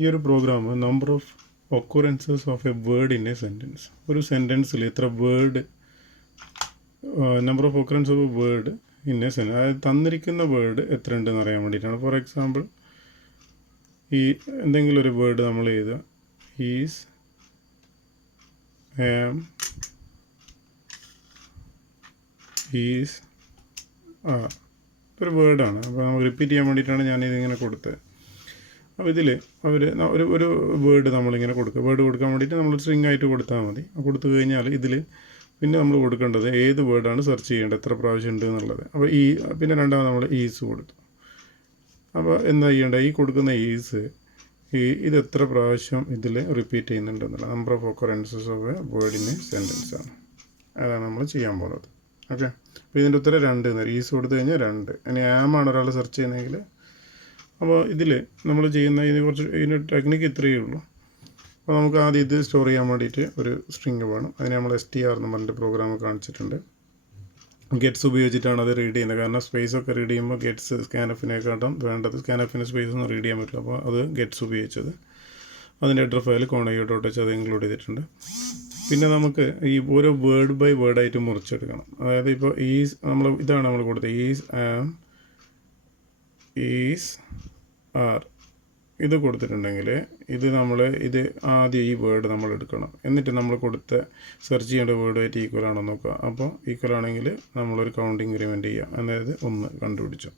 ഈ ഒരു program number of occurrences of a word in a sentence. ഒരു സെൻറ്റൻസിൽ എത്ര word, number of occurrence of a word in a sentence, അതായത് തന്നിരിക്കുന്ന വേർഡ് എത്ര ഉണ്ടെന്ന് അറിയാൻ വേണ്ടിയിട്ടാണ്. ഫോർ എക്സാമ്പിൾ, ഈ എന്തെങ്കിലും ഒരു വേർഡ് നമ്മൾ എഴുതുക, ഈസ്, ആം, ഈസ്, ആർ. ഒരു വേർഡാണ്. അപ്പോൾ നമുക്ക് റിപ്പീറ്റ് ചെയ്യാൻ വേണ്ടിയിട്ടാണ് ഞാനിതിങ്ങനെ കൊടുത്തത്. അപ്പോൾ ഇതിൽ ഒരു വേർഡ് നമ്മളിങ്ങനെ കൊടുക്കുക. വേർഡ് കൊടുക്കാൻ വേണ്ടിയിട്ട് നമ്മൾ സ്ട്രിങ് ആയിട്ട് കൊടുത്താൽ മതി. കൊടുത്തു കഴിഞ്ഞാൽ ഇതിൽ പിന്നെ നമ്മൾ കൊടുക്കേണ്ടത് ഏത് വേർഡാണ് സെർച്ച് ചെയ്യേണ്ടത്, എത്ര പ്രാവശ്യം ഉണ്ട് എന്നുള്ളത്. അപ്പോൾ പിന്നെ രണ്ടാമത് നമ്മൾ ഈസ് കൊടുത്തു. അപ്പോൾ എന്താ ചെയ്യേണ്ടത്, ഈ കൊടുക്കുന്ന ഈസ് ഇത് എത്ര പ്രാവശ്യം ഇതിൽ റിപ്പീറ്റ് ചെയ്യുന്നുണ്ടെന്നുള്ളത്, number of occurrences of a word in a sentence ആണ്. അതാണ് നമ്മൾ ചെയ്യാൻ പോകുന്നത്. ഓക്കെ. അപ്പോൾ ഇതിൻ്റെ ഉത്തരം 2 എന്ന്. ഈസ് കൊടുത്തു കഴിഞ്ഞാൽ 2. ഇനി ആമാണ് ഒരാൾ സെർച്ച് ചെയ്യുന്നതെങ്കിൽ, അപ്പോൾ ഇതിൽ നമ്മൾ ചെയ്യുന്ന ഇതിൻ്റെ ടെക്നിക്ക് ഇത്രയേ ഉള്ളൂ. അപ്പോൾ നമുക്ക് ആദ്യം ഇത് സ്റ്റോർ ചെയ്യാൻ വേണ്ടിയിട്ട് ഒരു സ്ട്രിങ് വേണം. അതിന് നമ്മൾ str എന്ന് പറഞ്ഞിട്ട് പ്രോഗ്രാം കാണിച്ചിട്ടുണ്ട്. ഗെറ്റ്സ് ഉപയോഗിച്ചിട്ടാണ് അത് റീഡ് ചെയ്യുന്നത്. കാരണം സ്പേസൊക്കെ റീഡ് ചെയ്യുമ്പോൾ ഗെറ്റ്സ് സ്കാനഫിനെക്കാട്ടും വേണ്ടത്. സ്കാനഫിന് സ്പേസ് ഒന്നും റീഡ് ചെയ്യാൻ പറ്റില്ല. അപ്പോൾ അത് ഗെറ്റ്സ് ഉപയോഗിച്ചത്. അതിൻ്റെ ഹെഡർ ഫയൽ കോണയോ.h അത് ഇൻക്ലൂഡ് ചെയ്തിട്ടുണ്ട്. പിന്നെ നമുക്ക് ഈ ഓരോ വേർഡ് ബൈ വേർഡായിട്ട് മുറിച്ചെടുക്കണം. അതായത് ഇപ്പോൾ ഇതാണ് നമ്മൾ കൊടുത്തത്, ഈസ്, ആം, ഈസ്, ആർ. ഇത് കൊടുത്തിട്ടുണ്ടെങ്കിൽ ഇത് ആദ്യം ഈ വേർഡ് നമ്മൾ എടുക്കണം. എന്നിട്ട് നമ്മൾ സെർച്ച് ചെയ്യേണ്ട വേർഡുമായിട്ട് ഈക്വൽ ആണോ നോക്കുക. അപ്പോൾ ഈക്വൽ ആണെങ്കിൽ നമ്മളൊരു കൗണ്ട് ഇൻക്രിമെൻറ്റ് ചെയ്യുക. അതായത് 1 കണ്ടുപിടിച്ചു.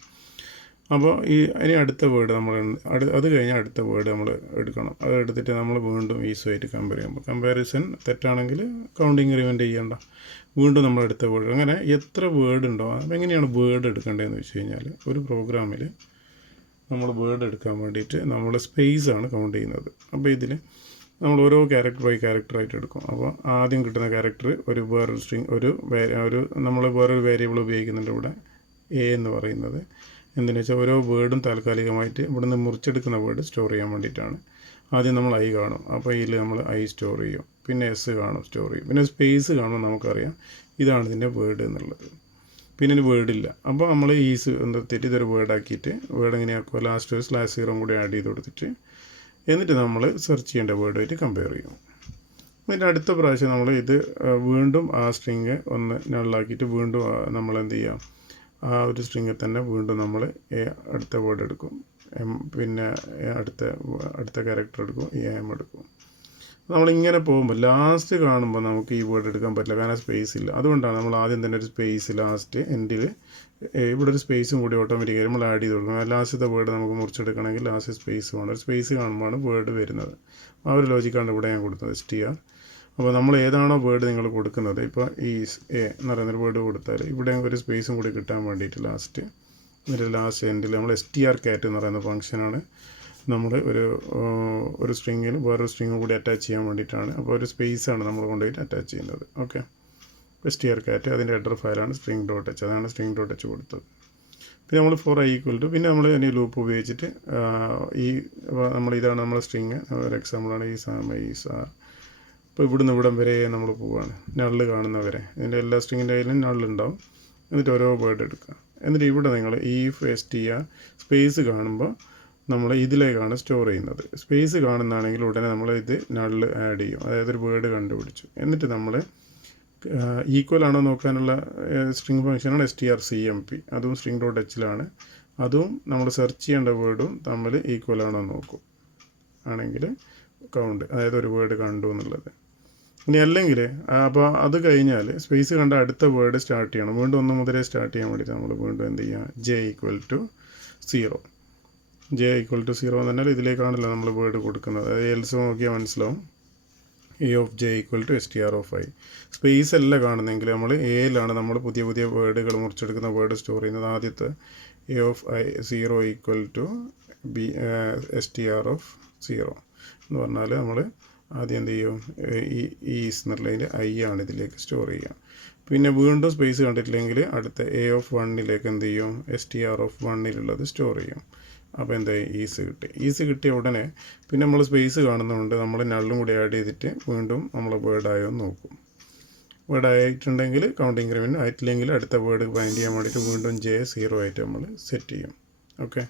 അപ്പോൾ ഇനി അടുത്ത വേർഡ് അത് കഴിഞ്ഞ് അടുത്ത വേർഡ് നമ്മൾ എടുക്കണം. അത് എടുത്തിട്ട് നമ്മൾ വീണ്ടും ഈസുമായിട്ട് കമ്പയർ ചെയ്യുമ്പോൾ കമ്പാരിസൺ തെറ്റാണെങ്കിൽ കൗണ്ട് ഇൻക്രിമെൻറ്റ് ചെയ്യേണ്ട. വീണ്ടും നമ്മൾ അടുത്ത വേർഡ്. അങ്ങനെ എത്ര വേർഡ് ഉണ്ടോ. അപ്പോൾ എങ്ങനെയാണ് വേർഡ് എടുക്കേണ്ടതെന്ന് വെച്ച് കഴിഞ്ഞാൽ, ഒരു പ്രോഗ്രാമിൽ നമ്മൾ വേർഡ് എടുക്കാൻ വേണ്ടിയിട്ട് നമ്മൾ സ്പേസാണ് കൗണ്ട് ചെയ്യുന്നത്. അപ്പോൾ ഇതിൽ നമ്മൾ ഓരോ ക്യാരക്ടർ ബൈ ക്യാരക്ടറായിട്ട് എടുക്കും. അപ്പോൾ ആദ്യം കിട്ടുന്ന ക്യാരക്ടർ വേറൊരു സ്ട്രിങ് നമ്മൾ വേറൊരു വേരിയബിൾ ഉപയോഗിക്കുന്നുണ്ട് ഇവിടെ, എ എന്ന് പറയുന്നത്. എന്തിനാ വെച്ചാൽ ഓരോ വേർഡും താൽക്കാലികമായിട്ട് ഇവിടുന്ന് മുറിച്ചെടുക്കുന്ന വേർഡ് സ്റ്റോർ ചെയ്യാൻ വേണ്ടിയിട്ടാണ്. ആദ്യം നമ്മൾ ഐ കാണും. അപ്പോൾ ഇതിൽ നമ്മൾ ഐ സ്റ്റോർ ചെയ്യും. പിന്നെ എസ് കാണും, സ്റ്റോർ ചെയ്യും. പിന്നെ സ്പേസ് കാണുമ്പോൾ നമുക്കറിയാം ഇതാണ് ഇതിൻ്റെ വേർഡ് എന്നുള്ളത്. പിന്നെ ഒരു വേർഡില്ല. അപ്പോൾ നമ്മൾ ഈസ് എന്തെത്തിയിട്ട് ഇതൊരു വേർഡാക്കിയിട്ട്, വേർഡ് എങ്ങനെയാക്കുക, ലാസ്റ്റ് ഒരു /0 കൂടി ആഡ് ചെയ്ത് കൊടുത്തിട്ട് എന്നിട്ട് നമ്മൾ സെർച്ച് ചെയ്യേണ്ട വേർഡായിട്ട് കമ്പയർ ചെയ്യും. എന്നിട്ട് അടുത്ത പ്രാവശ്യം നമ്മൾ ഇത് വീണ്ടും ആ സ്ട്രിങ് ഒന്ന് നള്ളാക്കിയിട്ട് വീണ്ടും നമ്മൾ എന്ത് ചെയ്യാം, ആ ഒരു സ്ട്രിങ്ങിൽ തന്നെ വീണ്ടും നമ്മൾ അടുത്ത വേർഡ് എടുക്കും. പിന്നെ അടുത്ത ക്യാരക്ടർ എടുക്കും, എം എടുക്കും. നമ്മളിങ്ങനെ പോകുമ്പോൾ ലാസ്റ്റ് കാണുമ്പോൾ നമുക്ക് ഈ വേർഡ് എടുക്കാൻ പറ്റില്ല, കാരണം സ്പേസ് ഇല്ല. അതുകൊണ്ടാണ് നമ്മൾ ആദ്യം തന്നെ ഒരു സ്പേസ് ലാസ്റ്റ് എൻഡിൽ ഇവിടെ ഒരു സ്പേസും കൂടി ഓട്ടോമാറ്റിക്കായി നമ്മൾ ആഡ് ചെയ്ത് കൊടുക്കണം. ലാസ്റ്റത്തെ വേർഡ് നമുക്ക് മുറിച്ചെടുക്കണമെങ്കിൽ ലാസ്റ്റ് സ്പേസ് വേണം. ഒരു സ്പേസ് കാണുമ്പോഴാണ് വേർഡ് വരുന്നത്. ആ ഒരു ലോജിക്കാണ് ഇവിടെ ഞാൻ കൊടുത്തത്, str. അപ്പോൾ നമ്മൾ ഏതാണോ വേർഡ് നിങ്ങൾ കൊടുക്കുന്നത്, ഇപ്പോൾ ഈസ് എ എന്ന് പറയുന്നൊരു വേർഡ് കൊടുത്താൽ ഇവിടെ ഒരു സ്പേസും കൂടി കിട്ടാൻ വേണ്ടിയിട്ട് ലാസ്റ്റ് എൻഡിൽ നമ്മൾ str cat എന്ന് പറയുന്ന ഫംഗ്ഷനാണ് നമ്മൾ ഒരു സ്ട്രിങ്ങിൽ വേറൊരു സ്ട്രിങ് കൂടി അറ്റാച്ച് ചെയ്യാൻ വേണ്ടിയിട്ടാണ്. അപ്പോൾ ഒരു സ്പേസാണ് നമ്മൾ കൊണ്ടുപോയിട്ട് അറ്റാച്ച് ചെയ്യുന്നത്. ഓക്കെ. str cat അതിൻ്റെ ഹെഡർ ഫയലാണ് string.h. അതാണ് string.h കൊടുത്തത്. പിന്നെ നമ്മൾ ഫോർ ഐ ഈക്വൽ ടു, പിന്നെ നമ്മൾ ഇനി ലൂപ്പ് ഉപയോഗിച്ചിട്ട് ഇതാണ് നമ്മളെ സ്ട്രിങ്. ഒരു എക്സാമ്പിളാണ് ഈസ് ആർ. ഇപ്പോൾ ഇവിടുന്ന് ഇവിടം വരെ നമ്മൾ പോവുകയാണ്, നള്ള് കാണുന്നവരെ. ഇതിൻ്റെ എല്ലാ സ്ട്രിങ്ങിൻ്റെ കയ്യിലും നള്ളുണ്ടാവും. എന്നിട്ട് ഓരോ വേർഡ് എടുക്കുക. എന്നിട്ട് ഇവിടെ നിങ്ങൾ str സ്പേസ് കാണുമ്പോൾ നമ്മൾ ഇതിലേക്കാണ് സ്റ്റോർ ചെയ്യുന്നത്. സ്പേസ് കാണുന്നതാണെങ്കിൽ ഉടനെ നമ്മൾ ഇത് നള്ള് ആഡ് ചെയ്യും, അതായത് ഒരു വേർഡ് കണ്ടുപിടിച്ചു. എന്നിട്ട് നമ്മൾ ഈക്വൽ ആണോ നോക്കാനുള്ള സ്ട്രിങ് ഫംഗ്ഷനാണ് strcmp. അതും string.hലാണ്. അതും നമ്മൾ സെർച്ച് ചെയ്യേണ്ട വേർഡും തമ്മിൽ ഈക്വൽ ആണോ നോക്കും. ആണെങ്കിൽ കൗണ്ട്, അതായത് ഒരു വേർഡ് കണ്ടു എന്നുള്ളത്. ഇനി അല്ലെങ്കിൽ അപ്പോൾ അത് കഴിഞ്ഞാൽ സ്പേസ് കണ്ട അടുത്ത വേർഡ് സ്റ്റാർട്ട് ചെയ്യണം. വീണ്ടും 1 മുതലേ സ്റ്റാർട്ട് ചെയ്യാൻ വേണ്ടിയിട്ട് നമ്മൾ വീണ്ടും എന്ത് ചെയ്യുക, j = 0 എന്ന് പറഞ്ഞാൽ ഇതിലേക്കാണല്ലോ നമ്മൾ വേർഡ് കൊടുക്കുന്നത്. അതായത് എൽസ് നോക്കിയാൽ മനസ്സിലാവും. a of j = str of i. Space അല്ല കാണുന്നെങ്കിൽ നമ്മൾ എയിലാണ് നമ്മൾ പുതിയ വേർഡുകൾ മുറിച്ചെടുക്കുന്ന വേർഡ് സ്റ്റോർ ചെയ്യുന്നത്. ആദ്യത്തെ a of i 0 = str of 0 എന്ന് പറഞ്ഞാൽ നമ്മൾ ആദ്യം എന്ത് ചെയ്യും, ഈസ് എന്നുള്ളതിൻ്റെ ഐ ആണ് ഇതിലേക്ക് സ്റ്റോർ ചെയ്യുക. പിന്നെ വീണ്ടും സ്പേസ് കണ്ടിട്ടില്ലെങ്കിൽ അടുത്ത a of 1 എന്ത് ചെയ്യും, str of 1 സ്റ്റോർ ചെയ്യും. അപ്പോൾ എന്തായി, ഈസ് കിട്ടിയ ഉടനെ പിന്നെ നമ്മൾ സ്പേസ് കാണുന്നതുകൊണ്ട് നമ്മൾ നള്ളും കൂടി ആഡ് ചെയ്തിട്ട് വീണ്ടും നമ്മൾ വേർഡായോ നോക്കും. വേർഡ് ആയിട്ടുണ്ടെങ്കിൽ കൗണ്ട് ഇൻക്രിമെൻറ്റ്, ആയിട്ടില്ലെങ്കിൽ അടുത്ത വേർഡ് ഫൈൻഡ് ചെയ്യാൻ വേണ്ടിയിട്ട് വീണ്ടും j 0 ആയിട്ട് നമ്മൾ സെറ്റ് ചെയ്യും. ഓക്കെ.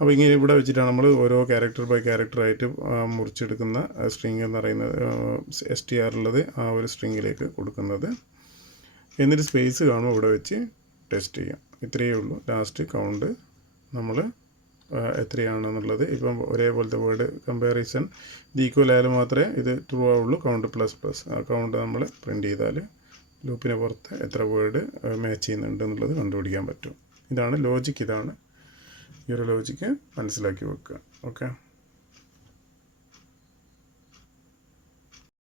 അപ്പോൾ ഇങ്ങനെ ഇവിടെ വെച്ചിട്ടാണ് നമ്മൾ ഓരോ ക്യാരക്ടർ ബൈ ക്യാരക്ടറായിട്ട് മുറിച്ചെടുക്കുന്ന സ്ട്രിങ് എന്ന് പറയുന്നത് STR ഉള്ളത് ആ ഒരു സ്ട്രിങ്ങിലേക്ക് കൊടുക്കുന്നത്. എന്നിട്ട് സ്പേസ് കാണുമ്പോൾ ഇവിടെ വെച്ച് ടെസ്റ്റ് ചെയ്യാം. ഇത്രയേ ഉള്ളൂ. ലാസ്റ്റ് കൗണ്ട് നമ്മൾ എത്രയാണെന്നുള്ളത് ഇപ്പം ഒരേപോലത്തെ വേർഡ് കമ്പാരിസൺ ഇത് ഈക്വൽ ആയാലും മാത്രമേ ഇത് ട്രൂ ആവുള്ളൂ. കൗണ്ട് ++ ആ കൗണ്ട് നമ്മൾ പ്രിൻ്റ് ചെയ്താൽ ലൂപ്പിന് പുറത്ത് എത്ര വേർഡ് മാച്ച് ചെയ്യുന്നുണ്ട് എന്നുള്ളത് കണ്ടുപിടിക്കാൻ പറ്റും. ഇതാണ് ലോജിക്ക്. ഇതാണ് ഈ ഒരു ലോജിക്ക് മനസ്സിലാക്കി വെക്കുക. ഓക്കെ.